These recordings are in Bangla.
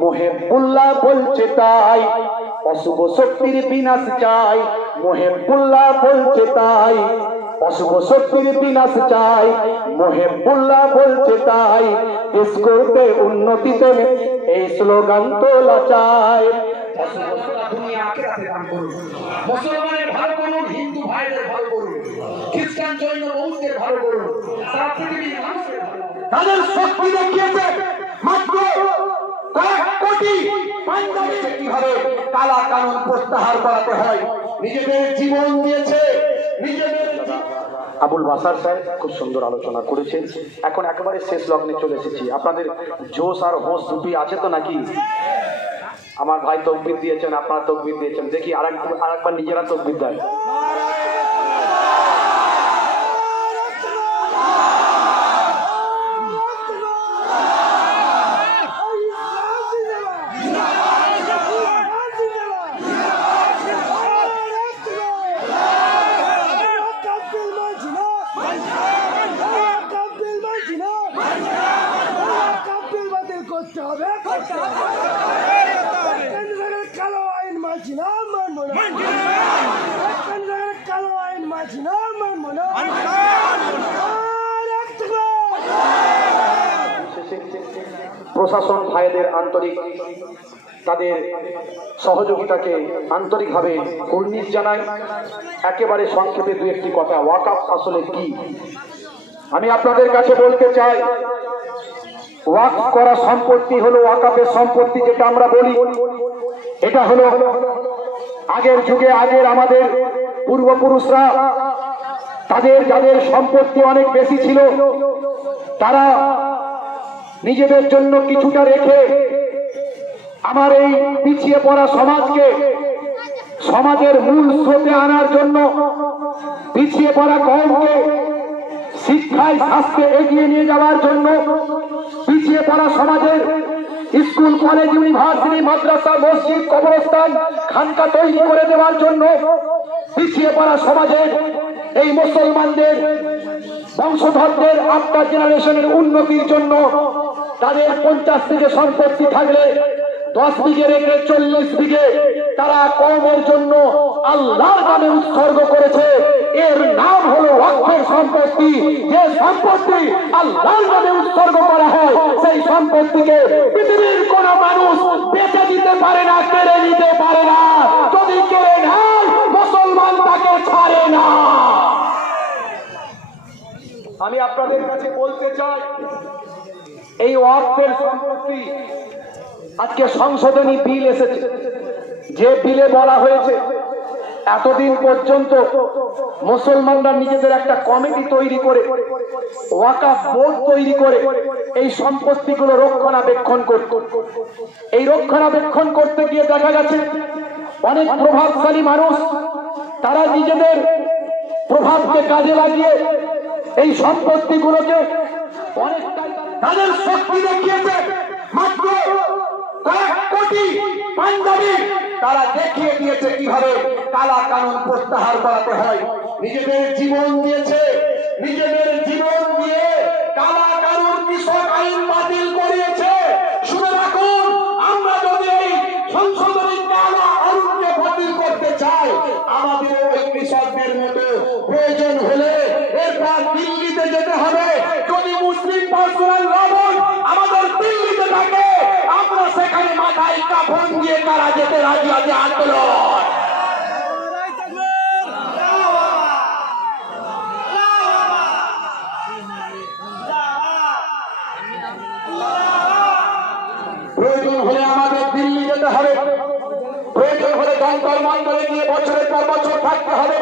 মুহিবুল্লাহ বলছে তাই, অশুভ শক্তির বিনাশ চাই। মুহিবুল্লাহ বলছে তাই, অশুভ শক্তির বিনাশ চাই। মুহিবুল্লাহ বলছে তাই, দেশ করতে উন্নতিতে এই স্লোগান তোলা চাই। দুনিয়া আখিরাতে দান করুন, মুসলমানের ভালো করুন, হিন্দু ভাইদের ভালো করুন, খ্রিস্টান জৈন বৌদ্ধের ভালো করুন, সারা পৃথিবীর মানুষের ভালো করুন। তাদের শক্তি দেখিয়েছে মাত্র কয়েক কোটি পাঞ্জাবিকে কিভাবে কালা কানুন প্রত্যাহার করাতে হয়, নিজেদের জীবন দিয়েছে। নিজেদের আবুল বাসার সাহেব খুব সুন্দর আলোচনা করেছেন। এখন একেবারে শেষ লগ্নে চলে এসেছি। আপনাদের জোশ আর হোশ দুটি আছে তো নাকি? আমার ভাই তকবির দিয়েছেন, আপনারা তকবির দিয়েছেন, দেখি আরেকবার নিজেরা তকবির দেয়। কালো আইন মানছি না, মানবো না। কালো আইন মানছি না, মানবো না। প্রশাসন ভাইদের আন্তরিক তাদের সহযোগিতাকে আন্তরিকভাবে কুর্নিশ জানাই। একেবারে সংক্ষেপে দু একটি কথা, ওয়াকফ আসলে কি আমি আপনাদের কাছে বলতে চাই। ওয়াকফ করা সম্পত্তি হলো ওয়াকফের সম্পত্তি, যেটা আমরা বলি। এটা হলো আগের যুগে আগের আমাদের পূর্বপুরুষরা তাদের যাদের সম্পত্তি অনেক বেশি ছিল, তারা নিজেদের জন্য কিছুটা রেখে আমার এই পিছিয়ে পড়া সমাজকে সমাজের মূল স্রোতে আনার জন্য, পিছিয়ে পড়া কওমকে শিক্ষায় স্বাস্থ্যে এগিয়ে নিয়ে যাওয়ার জন্য, পিছিয়ে পড়া সমাজের স্কুল কলেজ ইউনিভার্সিটি মাদ্রাসা মসজিদ কবরস্থান খানকা তৈরি করে দেওয়ার জন্য, পিছিয়ে পড়া সমাজের এই মুসলমানদের বংশধরদের আফটার জেনারেশনের উন্নতির জন্য তাদের 50 বিঘে সম্পত্তি থাকলে 10 বিঘে রেখে 40 বিঘে তারা কওমের জন্য আল্লাহর নামে উৎসর্গ করেছে। এর নাম হলো ওয়াকফের সম্পত্তি। যে সম্পত্তি আল্লাহর নামে উৎসর্গ করা হয়, সেই সম্পত্তিকে পৃথিবীর কোন মানুষ বেচে দিতে পারে না, কেড়ে নিতে পারে না। যদি কেড়ে নেয়, মুসলমান তাকে ছাড়ে না। আমি আপনাদের কাছে বলতে চাই, এই ওয়াকফের সম্পত্তি আজকে সংশোধনী বিল এসেছে। যে বিলে বলা হয়েছে এতদিন পর্যন্ত মুসলমানরা নিজেদের একটা কমিটি তৈরি করে, ওয়াকফ বোর্ড তৈরি করে এই সম্পত্তিগুলো রক্ষণাবেক্ষণ করত। এই রক্ষণাবেক্ষণ করতে গিয়ে দেখা গেছে অনেক প্রভাবশালী মানুষ তারা নিজেদের প্রভাবকে কাজে লাগিয়ে এই সম্পত্তিগুলোকে অনেকটা তাদের শক্তি দেখিয়েছে। মাত্র কয়েক কোটি পাঞ্জাবি তারা দেখিয়ে দিয়েছে কিভাবে কালা কানুন প্রত্যাহার করাতে হয়। নিজেদের জীবন দিয়েছে, নিজেদের জীবন দিয়ে কালা কানুন কৃষক আইন বাতিল করিয়েছে। শুনে রাখুন, আমরা যদি এই সংশোধনী কালা আইনকে বাতিল করতে চাই, আমাদের ওই কৃষকদের মতো প্রয়োজন হলে এরপর দিল্লিতে যেতে হবে। যদি মুসলিম পার্সোনাল লবণ আমাদের দিল্লিতে থাকে, আমরা সেখানে মাথায় কাফন দিয়ে তারা যেতে রাজি আছে। আন্দোলন প্রয়োজন হলে আমাদের দিল্লি যেতে হবে, প্রয়োজন হলে জঙ্গল মন্ডলে গিয়ে বছরের পর বছর থাকতে হবে,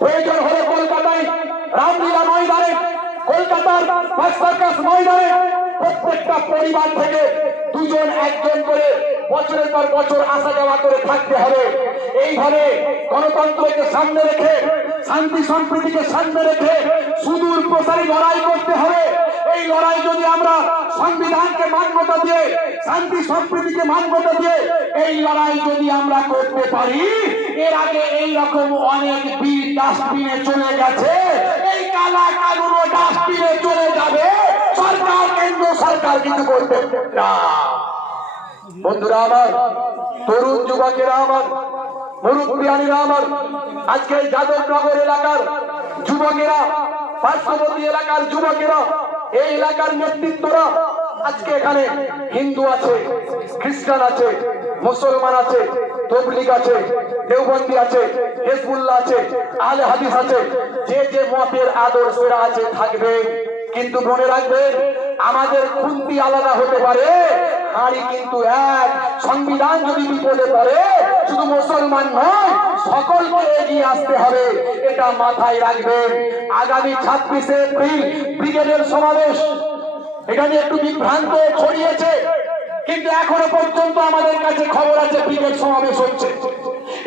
প্রয়োজন হলে কলকাতায় রামলীলা ময়দানে, কলকাতার সার্কাস ময়দানে প্রত্যেকটা পরিবার থেকে দুজন একজন করে বছরের পর বছর আসা যাওয়া করে থাকতে হবে। এইভাবে গণতন্ত্রকে সামনে রেখে, শান্তি সম্প্রীতিকে সামনে রেখে সুদূর প্রসারী লড়াই করতে হবে। এই লড়াই যদি আমরা সংবিধানকে মান্যতা দিয়ে, শান্তি সম্প্রীতিকে মান্যতা দিয়ে এই লড়াই যদি আমরা করতে পারি, এর আগে এই রকম অনেক বীর ডাস্টবিনে চলে গেছে, এই কালা কানুনও ডাস্টবিনে চলে যাবে। সরকার, কেন্দ্র সরকার কিছু করতে না। বন্ধুরা আমার, তরুণ যুবকেরা আমার, মুরব্বিয়ানীরা আমার, আজকে এই যাদবনগর এলাকার যুবকেরা, পার্শ্ববর্তী এলাকার যুবকেরা, এই এলাকার নেতৃত্বরা আজকে এখানে হিন্দু আছে, খ্রিস্টান আছে, মুসলমান আছে, তবলিগ আছে, দেওবন্দি আছে, হিজবুল্লাহ আছে, আহলে হাদিস আছে, যে যে মতের আদর্শরা আছে থাকবে। কিন্তু মনে রাখবেন, আমাদের খুন্তি আলাদা হতে পারে, হাড়ি কিন্তু এক। সংবিধান যদি বিপদে পড়ে শুধু মুসলমান নয়, সকলকে এগিয়ে আসতে হবে, এটা মাথায় রাখবেন। আগামী 26শে এপ্রিল ব্রিগেডের সমাবেশ, এটা নিয়ে একটু বিভ্রান্ত ছড়িয়েছে, কিন্তু এখনো পর্যন্ত আমাদের কাছে খবর আছে ব্রিগেড সমাবেশ হচ্ছে।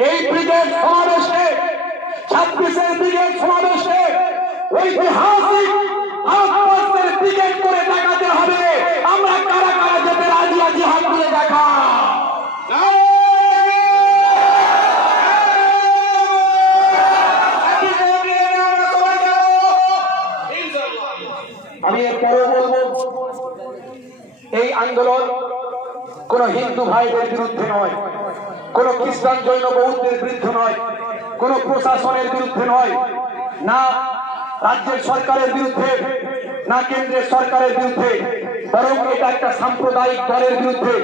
এই ব্রিগেড সমাবেশকে, 26শে ব্রিগেড সমাবেশকে ঐতিহাসিক ভারতবর্ষের ব্রিগেড করে দেখাতে হবে। আমরা কারা কারা যেতে রাজি আছি, হাত তুলে দেখা। আমি এরপরে বলবো, এই আন্দোলন কোন হিন্দু ভাইদের বিরুদ্ধে নয়, কোন খ্রিস্টান জৈন বৌদ্ধের বিরুদ্ধে নয়, কোন প্রশাসনের বিরুদ্ধে নয়, না রাজ্যের সরকারের বিরুদ্ধে, না কেন্দ্রের সরকারের বিরুদ্ধে, বরং এটা একটা সাম্প্রদায়িক দলের বিরুদ্ধে,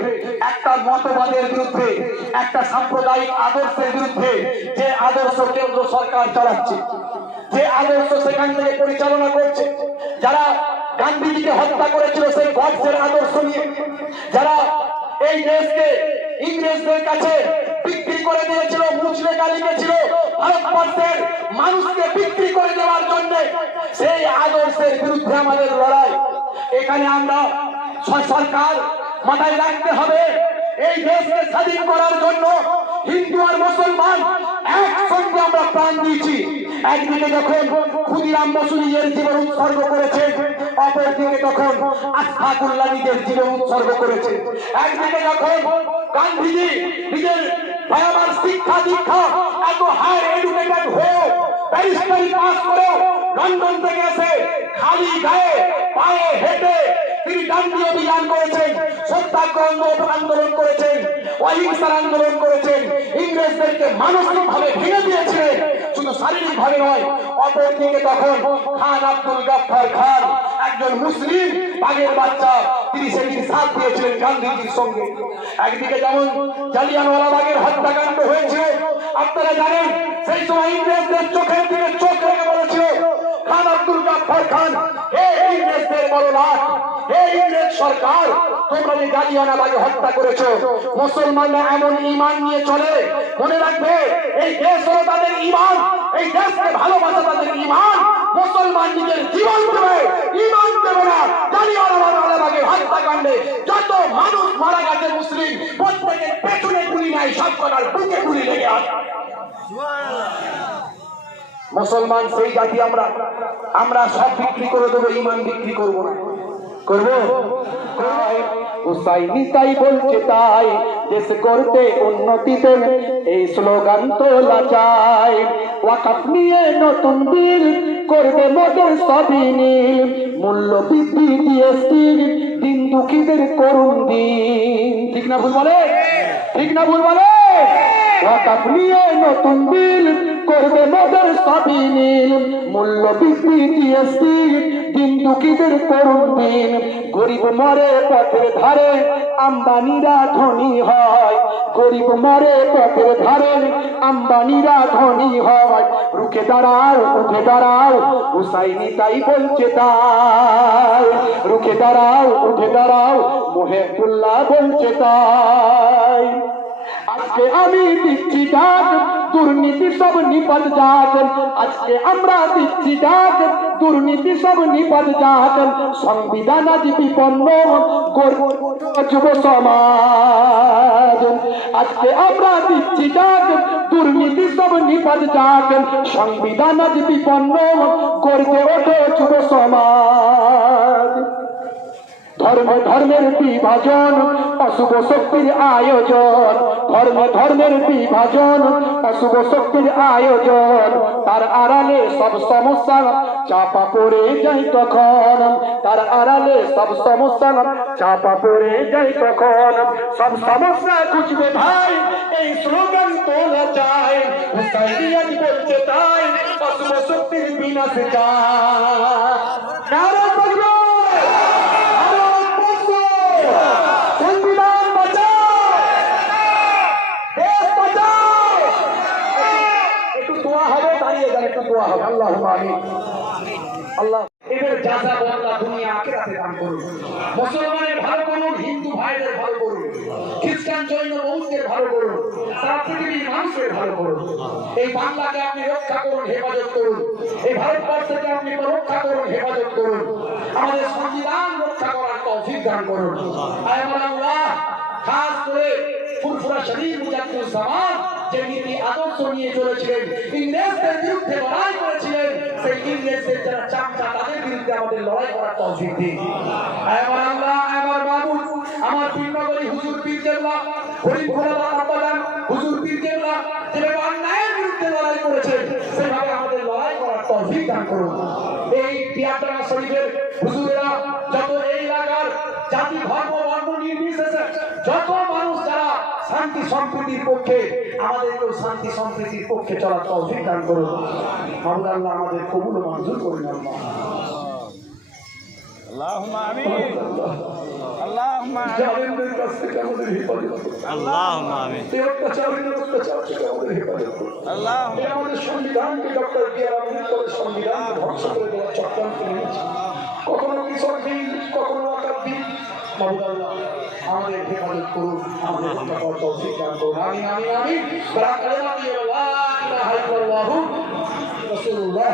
একটা মতবাদের বিরুদ্ধে, একটা সাম্প্রদায়িক আদর্শের বিরুদ্ধে। যে আদর্শ কেন্দ্র সরকার চালাচ্ছে, যে আদর্শ সেখান থেকে পরিচালনা করছে, যারা গান্ধীজিকে হত্যা করেছিল সেই গডসের আদর্শ নিয়ে, যারা এই দেশকে ইংরেজদের কাছে বিক্রি করে দিয়েছিল, মুচলে গালিয়েছিল, ভারতবর্ষের মানুষকে বিক্রি করে দেওয়ার জন্য, সেই আদর্শের বিরুদ্ধে আমাদের লড়াই। এখানে আমরা সরকার মাথায় রাখতে হবে, এই দেশকে স্বাধীন করার জন্য হিন্দু আর মুসলমান একসঙ্গে আমরা প্রাণ দিয়েছি। একদিকে যখন ক্ষুদিরাম বসু নিজের জীবন উৎসর্গ করেছেন, অপরদিকে তখন আশফাকুল্লাহ নিজের জীবন উৎসর্গ করেছেন। একদিকে যখন গান্ধীজি নিজের ভয়াবহ শিক্ষা দীক্ষা, এত হাই এডুকেটেড হয়ে ব্যারিস্টারি পাস করেও লন্ডন থেকে এসে খালি গায়ে পায়ে হেঁটে তিনি ডান্ডি অভিযান করেছেন, সত্যাগ্রহ আন্দোলন করেছেন, অহিংসার আন্দোলন করেছেন, ইংরেজদেরকে মানসিকভাবে ভেঙে দিয়েছিলেন, শুধু শারীরিক ভাবে নয়। অপরদিকে তখন খান আব্দুল গফফার খান, একজন মুসলিম বাঘের বাচ্চা, তিনি সেদিন সাথ দিয়েছিলেন গান্ধীজির সঙ্গে। একদিকে যেমন জালিয়ানওয়ালাবাগের হত্যাকাণ্ড হয়েছিল, আপনারা জানেন সেই সময় ইংরেজদের চোখের দিকে চোখ রেখে বলেছিল খান আব্দুল গফফার খান, হে ইংরেজদের বড়লাট, হে ইংরেজ সরকার, তোমরা যে জালিয়ানওয়ালাবাগে হত্যা করেছো, মুসলমানরা এমন ঈমান নিয়ে চলে, মনে রাখবে এই দেশ হলো তাদের ঈমান, এই দেশকে ভালোবাসা তাদের ঈমান। মুসলমান নিজের জীবন দেবে, ঈমান দেবে না। জালিয়ানওয়ালাবাগের হত্যাকাণ্ডে যত মানুষ মারা গেছে মুসলিম, প্রত্যেকের পেছনে গুলি নাই, সব কটার বুকে গুলি লেগে আছে। মুসলমান সেই জাতি, আমরা সব বিক্রি করে দেবো, ঈমান বিক্রি করবো না। করবো? হুসাইনি তাই বলছে, তাই দেশ করতে উন্নতিতে এই স্লোগান তোলা চাই। ওয়াকাফ নিয়ে নতুন বিল করবে মোদের সবই নীল, মূল্য বৃদ্ধি জিএসটি দিন দুঃখীদের করুন দিন। ঠিক না ভুল বলে? ঠিক না ভুল বলে? ওয়াকাফ নিয়ে নতুন বিল করবে মোদের সবই নীল, মূল্য বৃদ্ধি জিএসটি দিন দুঃখীদের করুন দিন। গরিব মরে পথের ধারে, আম্বানিরা ধনী হয়, গরিব মরে পথের ধারে, আম্বানিরা ধনী হয়। রুখে দাঁড়াও, উঠে দাঁড়াও, হুসাইনি তাই বলছে তাই। রুখে দাঁড়াও, উঠে দাঁড়াও, মুহিবুল্লাহ বলছে তাই। আজকে আমি দিচ্ছি ডাক, দুর্নীতি সব নিপাত যাক। আজকে আমরা দিচ্ছি ডাক, দুর্নীতি সব নিপাত যাক। সংবিধান আজ বিপন্ন, যুব সমাজ। আজকে আমরা দিচ্ছি ডাক, দুর্নীতি সব নিপাত যাক। সংবিধান আজ বিপন্ন, গর্জে ওঠো যুব সমাজ। ধর্মে ধর্মের বিভাজন অশুভ শক্তির আয়োজন, ধর্মে ধর্মের বিভাজন অশুভ শক্তির আয়োজন, তার আড়ালে সব সমস্যা চাপা পড়ে যায় তখন, তার আড়ালে সব সমস্যা চাপা পড়ে যায় তখন, সব সমস্যা খুঁজবে ভাই এই স্লোগান তোলা যায়, হুসাইনিয়াত বলতে তাই অশুভ শক্তির বিনাশ চায়। নারে তাকবীর! সংবিধান বাঁচাও! দেশ বাঁচাও! একটু দোয়া হবে, দাঁড়িয়ে যান, একটু দোয়া হবে। আল্লাহুম্মা আমিন। আল্লাহ এদের যাজা বদলা দুনিয়া আখিরাতে দান করুন। মুসলমানের ভালো করুন, হিন্দু ভাইদের ভালো করুন, খ্রিস্টান জৈন বৌদ্ধের ভালো করুন, সারা পৃথিবীর মানুষের ভালো করুন। এই বাংলাকে আপনি রক্ষা করুন, হেফাজত করুন। এই ভারতবর্ষকে আপনি রক্ষা করুন, হেফাজত করুন। আমাদের সংবিধান রক্ষা করার তৌফিক দান করুন। আয় আমার আল্লাহ, খাস করে ফুরফুরা শরীফ মুজাদ্দিদুজ্জামান যে নীতি আদর্শ নিয়ে চলেছিলেন, ইংরেজদের বিরুদ্ধে লড়াই করেছিলেন, সেই ইংরেজদের যারা চামচা তাদের বিরুদ্ধে আমাদের লড়াই করার তৌফিক দিন। আমার আল্লাহ, আমার মাবুদ, আমার পীরনগরী হুজুর পীর কেবলা, হরিপুরা আব্বাজান হুজুর পীর কেবলা যেভাবে অন্যায়ের বিরুদ্ধে লড়াই করেছেন, সেভাবে আমাদের লড়াই করার তৌফিক দান করুন। এই পিয়াতরা শরীফের হুজুরেরা যত এই এলাকার জাতি ধর্ম বর্ণ নির্বিশেষে যত মানুষ যারা শান্তি সম্প্রীতির পক্ষে, আমাদেরকেও শান্তি সম্প্রীতির পক্ষে চলার তৌফিক দান করুন। মাওলা আল্লাহ আমাদের কবুল ও মঞ্জুর করুন। আল্লাহুম্মা আমিন। আল্লাহুম্মা আমিন। জালেমদের কাছ থেকে আমাদের হেফাজত করুন। আল্লাহুম্মা আমিন। এই অত্যাচারীদের অত্যাচার থেকে আমাদের হেফাজত করুন। আল্লাহুম্মা এই আমাদের সংবিধানকে ডক্টর বি.আর. আম্বেদকরের সংবিধানকে ধ্বংস করে দেওয়ার চক্রান্ত নিয়েছে। কখনো কৃষক বিল, কখনো ওয়াকাফ বিল। মাওলা আল্লাহ আমাদের হেফাজত করুন, আমাদের রক্ষা করার তৌফিক দান করুন। আমিন আমিন আমিন। বারাকাতুহু লা ইলাহা ইল্লাল্লাহু রাসূলুল্লাহ।